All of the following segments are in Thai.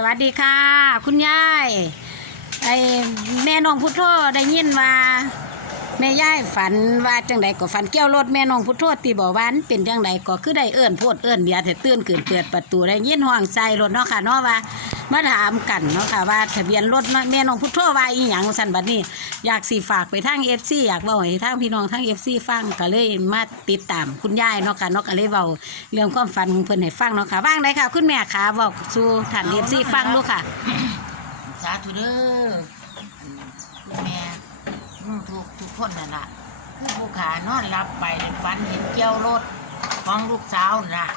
สวัสดีค่ะ คุณยายไอแม่น้องพุทโธได้ยินว่า แม่ยายฝันว่าจังใดก็ฝันเกี่ยวรถแม่น้องพุทโธตีบอกว่าอันเป็นจังใดก็คือได้เอื้อนโพดเอื้อนเดียวแต่ตื่นขึ้นเปิดประตูได้ยินห้องใส่รถเนาะค่ะเนาะว่ามาถามกันเนาะค่ะว่าทะเบียนรถแม่น้องพุทโธว่าอีหยังสันบัดนี้ อยากสีฝากไปทางเอฟซีอยากเบาให้ทางพี่น้องทางเอฟซีฟังก็เลยมาติดตามคุณยายเนาะค่ะเนาะก็เลยเบาเรื่องความฝันของเพิ่นให้ฟังเนาะค่ะว่างได้ค่ะ คุณแม่ขาบอกสู่ทางเอฟซีฟังดูค่ะ สาธุเด้อคุณแม่ อืมทุกทุกคนนั่นล่ะคือผู้ขานอนรับไปฝันเห็นเกี่ยวรถของลูกสาวน่ะ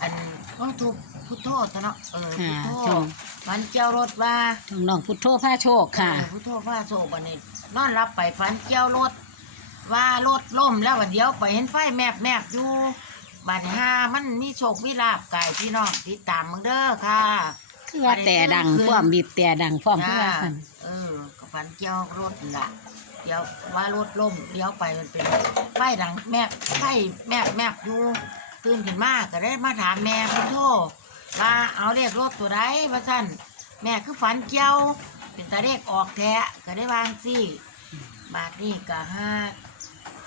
อันต้องทุกพุทโธซะเนาะเออพุทโธค่ะฝันเกี่ยวรถว่าน้องพุทโธพาโชคค่ะ เออพุทโธพระโศกบันนี้นอนรับไปฝันเกี่ยวรถว่ารถล่มแล้ววันเดียวไปเห็นไฟแมบแมบอยู่บาดห้ามันมีโชคมีลาบไก่พี่น้องติดตามมึงเด้อค่ะ คือว่าแต่ดังพร้อมบีบแต่ดังพร้อมคือว่าซั่นเออก็ฝันเกี่ยวรถนั่นล่ะ เดี๋ยวว่ารถล่มเดี๋ยวไปมันเป็นไฟดังแมบไฟแมบแมบอยู่ตื่นขึ้นมาก็ได้มาถามแม่พุทโธว่าเอาเรียกรถตัวใดว่าท่านแม่คือฝันเกี่ยว เป็นตาเรียกออกแท้ก็ได้วางสิบาทนี้ก็ห้า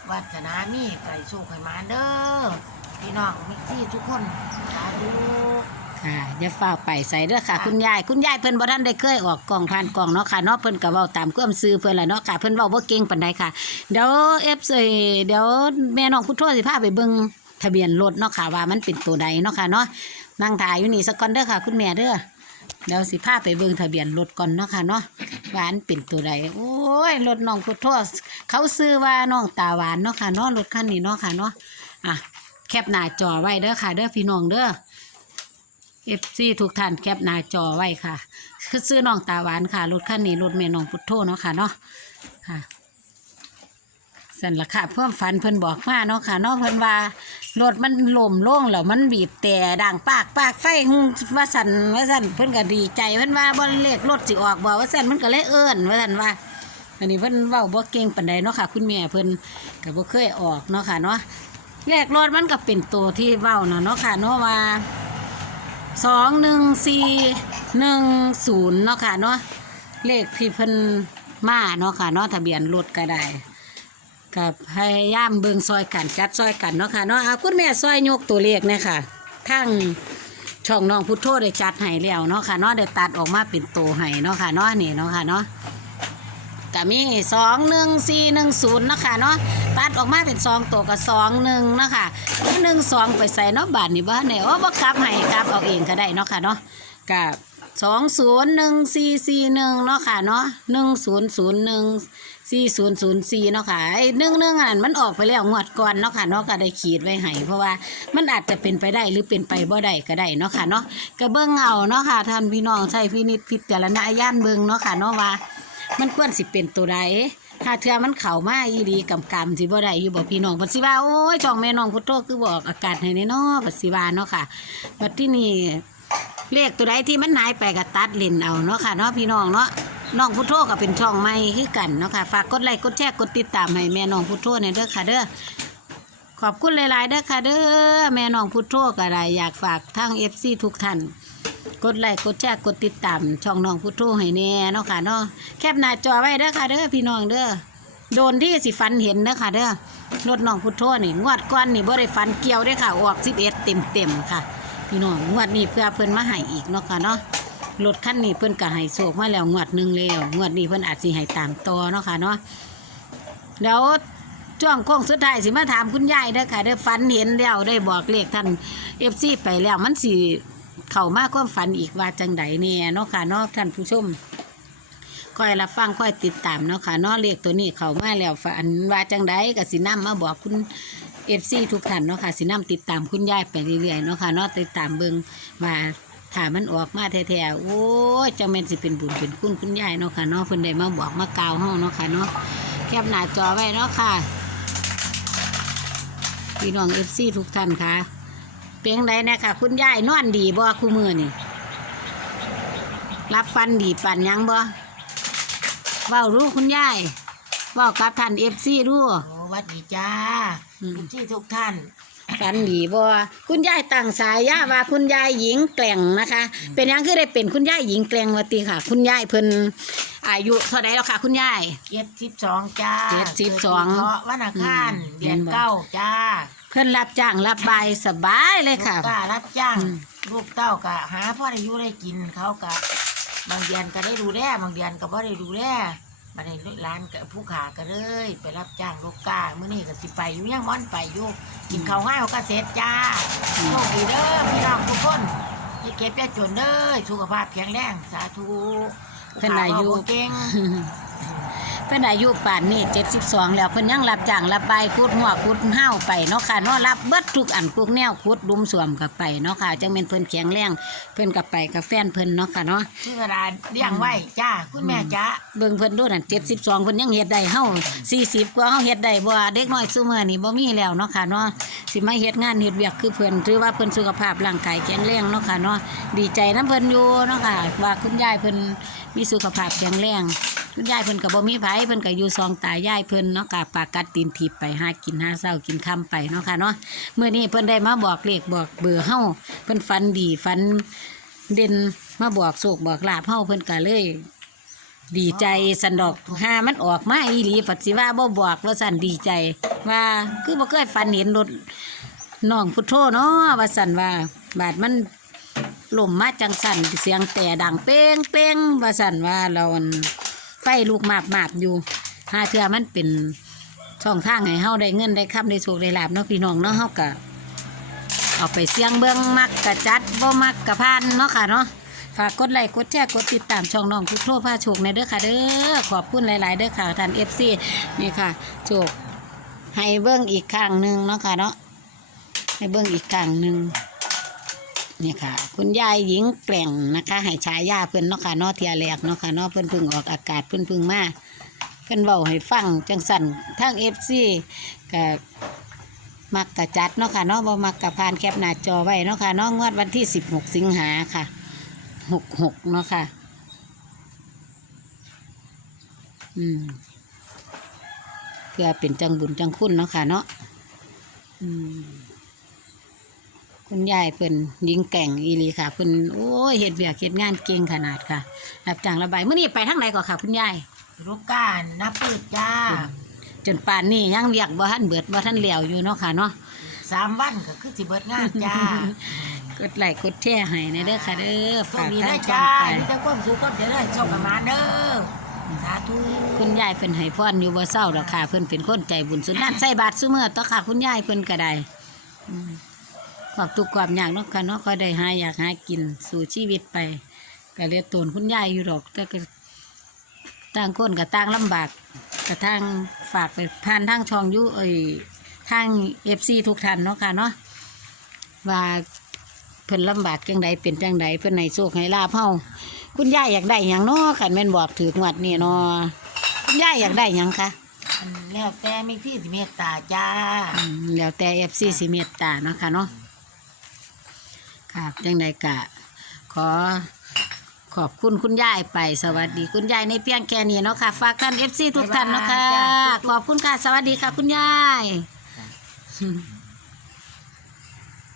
วัฒนามีไก่โชคให้มาเด้อพี่น้องมิกซี่ทุกคนสาธุ ค่ะอย่าฝ้าไปใส่เด้อค่ะ คุณยายคุณยายเพิ่นบ่ทันได้เคยออกกล่องผ่านกล่องเนาะค่ะเนาะเพิ่นก็เว้าตามความซื่อเพิ่นแหละเนาะค่ะเพิ่นเว้าบ่เก่งปานใดค่ะเดี๋ยวเอฟเเดี๋ยวแม่น้องพุทโธสิพาไปเบิ่งทะเบียนรถเนาะค่ะว่ามันเป็นตัวใดเนาะค่ะเนาะนั่งถ่ายอยู่นี่สักก่อนเด้อค่ะ คุณแม่เด้อเดี๋ยวสิพาไปเบิ่งทะเบียนรถก่อนเนาะค่ะเนาะว่าอันเป็นตัวใดโอ้ยรถน้องพุทโธเขาซื้อว่าน้องตาหวานเนาะค่ะเนาะรถคันนี้เนาะค่ะเนาะอะแคปหน้าจอไว้เด้อค่ะ เด้อพี่น้องเด้อ เอฟซีทุกท่านแคปหน้าจอไว้ค่ะ คือซื้อน้องตาหวานค่ะ รถคันนี้รถแม่น้องพุทโธเนาะค่ะเนาะค่ะสันละค่ะเพื่อนฝันเพิ่นบอกมาเนาะค่ะเนาะเพิ่นว่ารถมันล่มลงแล้วมันบีบแต่ด่างปากปากไฟหึ่งว่าสันว่าสันเพิ่นก็ดีใจเพิ่นว่าบอลเลขรถสิออกบอกว่าสันมันก็เลยเอิ้นว่าสันว่า อันนี้เพิ่นเว้าบ่เก่งปานใดเนาะค่ะ คุณแม่เพิ่นก็บ่เคยออกเนาะค่ะเนาะเลขรถมันก็เป็นตัวที่เว้าเน่ะเนาะค่ะเนาะว่า สองหนึ่งสี่หนึ่งศูนย์เนาะค่ะเนาะเลขที่เพิ่นมาเนาะค่ะเนาะทะเบียนรถก็ได้กับพยายามเบิ่งซอยกันจัดซอยกันเนาะค่ะเนาะเอาคุณแม่ซอยยกตัวเลขเนี่ยค่ะทั้งช่องน้องพุทโธได้จัดให้แล้วเนาะค่ะเนาะได้ตัดออกมาเป็นตัวให้เนาะค่ะเนาะนี่เนาะค่ะเนาะ ก็มีสองหนึ่งสี่หนึ่งศูนย์นะคะเนาะตัดออกมาเป็นสองตัวกับสองหนึ่งนะคะหนึ่งสองไปใส่เนาะบาทนี่บ้านเนี่ยโอ้บ่กลับให้กลับเอาเองก็ได้เนาะค่ะเนาะกับสองศูนย์หนึ่งสี่สี่หนึ่งเนาะค่ะเนาะหนึ่งศูนย์ศูนย์หนึ่งสี่ศูนย์ศูนย์สี่เนาะค่ะไอ้หนึ่งหนึ่งอันมันออกไปแล้วงวดก่อนเนาะค่ะเนาะก็ได้ขีดไว้ให้เพราะว่ามันอาจจะเป็นไปได้หรือเป็นไปบ่ได้ก็ได้เนาะค่ะเนาะก็เบิ่งเอาเนาะค่ะท่านพี่น้องใช้พินิจพิจารณญาณเบิ่งเนาะค่ะเนาะว่า มันควรสิเป็นตัวใดถ้าเทือมันเข้ามาอีดีกำกำสิบ่ได้อยู่บ่พี่น้องเพิ่นสิว่าโอ้ยช่องแม่น้องพุทโธคือบอกอากาศให้แน่เนาะเพิ่นสิว่าเนาะค่ะบัดที่นี่เลขตัวใดที่มันหายไปก็ตัดเล่นเอาเนาะค่ะเนาะพี่น้องเนาะน้องพุทโธก็เป็นช่องใหม่คือกันเนาะค่ะฝากกดไลค์กดแชร์กดติดตามให้แม่น้องพุทโธเนี่ยเด้อค่ะเด้อขอบคุณหลายๆเด้อค่ะเด้อแม่น้องพุทโธก็ได้อยากฝากทาง FC ทุกท่าน กดไลค์กดแชร์กดติดตามช่องน้องพุทโธให้แน่เนาะค่ะเนาะแคปหน้าจอไว้เด้อค่ะเด้อพี่น้องเด้อโดนที่สิฟันเห็นเด้อค่ะเด้อรถน้องพุทโธนี่งวดก่อนนี่บ่ได้ฟันเกี่ยวเด้อค่ะออก11เต็มเต็มค่ะ พี่น้องงวดนี้เพื่อเพิ่นมาให้อีกเนาะค่ะเนาะรถคันนี้เพิ่นก็ให้โชคมาแล้วงวดหนึ่งแล้วงวดนี้เพิ่นอาจสิให้ตามต่อเนาะค่ะเนาะเดี๋ยวช่วงโค้งสุดท้ายสิมาถามคุณยายเด้อค่ะเด้อฟันเห็นแล้วได้บอกเลขท่าน FC ไปแล้วมันสิ เข้ามาความฝันอีกว่าจังใดเนี่ยเนาะค่ะเนาะท่านผู้ชมคอยรับฟังคอยติดตามเนาะค่ะเนาะเลขตัวนี้เข้ามาแล้วฝันว่าจังใดก็สินํมาบอกคุณเอฟซีทุกท่านเนาะค่ะสินํติดตามคุณยายไปเรื่อยๆเนาะค่ะเนาะติดตามเบิ่งว่าถ้ามันออกมาแท้ๆโอ้ยจังแม่นสิเป็นบุญเป็นคุณคุณยายเนาะค่ะเนาะเพิ่นได้มาบอกมากล่าวเฮาเนาะค่ะเนาะแคปหน้าจอไว้เนาะค่ะพี่น้องเอฟซีทุกท่านค่ะ เพียงใดนะคะคุณยายนอนดีบ่คู่มือนี่รับฟันดีปันหยังบ่เว้ารู้คุณยายเว้ากับท่านเอฟซีรู้ โอ้วัดดีจ้าอืม ที่ทุกท่านฝันดีบ่คุณยายตั้งสายาว่าคุณยายหญิงแกล่งนะคะ เป็นหยังคือได้เป็นคุณยายหญิงแกล่งวาติค่ะ คุณยายเพิ่นอายุเท่าใดแล้วค่ะ คุณยาย เจ็ดสิบสองจ้าเจ็ดสิบสองเกิดปีเถาะวันอังคารอืมเดือนเห็นบ่ เก้าจ้า เพิ่นรับจ้างรับใบายสบายเลยค่ะ ลูกก้ารับจ้างอืม ลูกเต้ากะหาพ่อได้อยู่ได้กินเขากะบางเดือนก็ได้ดูแลบางเดือนก็บ่ได้ดูแลมาในร้านกับผู้ขาก็เลย ไปรับจ้างลูกก้ามื้อนี้ก็สิไปอยู่ยังม่อนไปอยู่กินข้าวง่ายเขาก็เสร็จจ้าโชคดีเด้อพี่น้องทุกคนอย่าเก็บอย่าจนเด้อสุขภาพแข็งแรงสาธุเพิ่นอายุ ผู้ขเว้บ่เก่งเพิ่นอายุป่านนี้72 แล้วเพิ่นยังรับจ้างรับใบายขุดหัวขุดเห้าไปเนาะค่ะเนาะรับเบิดทุกอันทุกแนวขุดดุมสวมกับไปเนาะค่ะจังแม่นเพิ่นแข็งแรงเพิ่นกับไปกับแฟนเพิ่นเนาะค่ะเนาะชื่อกระดาษเลี้ยงไว้จ้าคุณแม่จ้าเบิ่งเพิ่นดูนั่น72เพิ่นยังเฮ็ดได้เฮา40 กว่าเฮาเฮ็ดได้บ่เด็กน้อยซุมื้อนี้บ่มีแล้วเนาะค่ะเนาะสิมาเฮ็ดงานเฮ็ดเวียกคือเพิ่นถือว่าเพิ่นสุขภาพร่างกายแข็งแรงเนาะค่ะเนาะดีใจนํเพิ่นอยู่เนาะค่ะว่าคุณยายเพิ่นมีสุขภาพแข็งแรง คุณยายเพิ่นก็บ่มีไผเพิ่นก็อยู่ซองตายายเพิ่นเนาะกะปากกัดตีนถีบไปหากินหาเช้ากินค่ำไปเนาะค่ะเนาะเมื้อนี้เพิ่นได้มาบอกเลขบอกเบอร์เฮาเพิ่นฝันดีฝันเด่นมาบอกโชคบอกลาภเฮาเพิ่นก็เลย ดีใจสันดอกหามันออกมาอีหลีปัดสิว่าบ่บอกว่าสันดีใจ ว่าคือบ่เคยฝันเห็นรถน้องพุทโธเนาะว่าสันว่าบาดมันล่มมาจังสันเสียงแต่ดังเป้งเป้งว่าสันว่าเรา ไฟลูกมาบมาบอยู่หาเทื่อมันเป็นช่องทางให้เฮาได้เงินได้คำได้โชคได้ลาบเนาะพี่น้องเนาะเฮาก็เอาไปเสี่ยงเบิ่งมักกะจัดบ่มักกะพานเนาะค่ะเนาะฝากกดไลค์กดแชร์กดติดตามช่องน้องพุทโธพาโชคในเด้อค่ะเด้อขอบคุณหลาย ๆ เด้อค่ะท่านเอฟซีนี่ค่ะโชคให้เบิ้องอีกครั้งหนึ่งเนาะค่ะเนาะให้เบิ้องอีกครั้งหนึ่งนี่ค่ะ คุณยายหญิงแกล่งนะคะให้ฉายาเพิ่นเนาะค่ะเนาะเทียแรกเนาะค่ะเนาะเพิ่นเพิ่งออกอากาศเพิ่นเพิ่งมาเพิ่นเว้าให้ฟังจังสั่นทั้งเอฟซีกับมักกะจัดเนาะค่ะเนาะบ่มักกะพานแคปหน้าจอไว้เนาะค่ะเนาะงวดวันที่ 16 สิงหาค่ะหกหกเนาะค่ะ อืมเพื่อเป็นจังบุญจังคุณเนาะค่ะเนาะอืม คุณยายเพิ่นยิงแก่งอีหลีค่ะเพิ่นโอ้ยเฮ็ดเวียกเฮ็ดงานเก่งขนาดค่ะรับจ้างระบายมื้อนี้ไปทางไหนก่อนค่ะ คุณยายลูกก้านับปืดจ้า จนป่านนี้ยังเวียกบ่ทันเบิดบ่ทันแล้วอยู่เนาะค่ะเนาะสามวันก็คือสิเบิดงานจ้ากดไลค์กดแชร์ให้ในเด้อค่ะเด้อโชฝาคกดีทาได้งจ้าช่องไปที่จะก้มสูงก้มเดี๋ยวเลยโชคกันมาเด้อสาธุคุณยายเพิ่นให้พรอยู่บ่เศร้าดอกค่ะเพิ่นเป็นคนใจบุญสุดนั่นใส่บาตรซุมื้อต่อค่ะ คุณยายเพิ่นก็ได้ อืมความทุกข์ความยากเนาะค่ะเนาะก็ได้หาอยากหากินสู่ชีวิตไปก็เรียกตนคุณยายอยู่ดอกแต่ก็ต่างคนก็ต่างลำบากก็ทางฝากไปผ่านทางช่องอยู่เอ้ยทาง FC ทุกท่านเนาะค่ะเนาะว่าเพิ่นลำบากจังใดเป็นจังใดเพิ่นให้โชคให้ลาภเฮาคุณยายอยากได้หยังเนาะขันแม่นบอกถือกงวดนี่เนาะคุณยายอยากได้หยังคะอันแล้วแต่มีพี่สิเมตตาจ้าอืมแล้วแต่เอฟซีสิเมตตาเนาะค่ะเนาะ ค่ะจังใดกะ ขอขอบคุณคุณยายไปสวัสดีคุณยายในเพียงแค่นี้เนาะค่ะ ฝากท่านเอฟซีทุกท่านเนาะค่ะบ๊ายบายจ้ะขอบคุณค่ะ สวัสดีค่ะ คุณยาย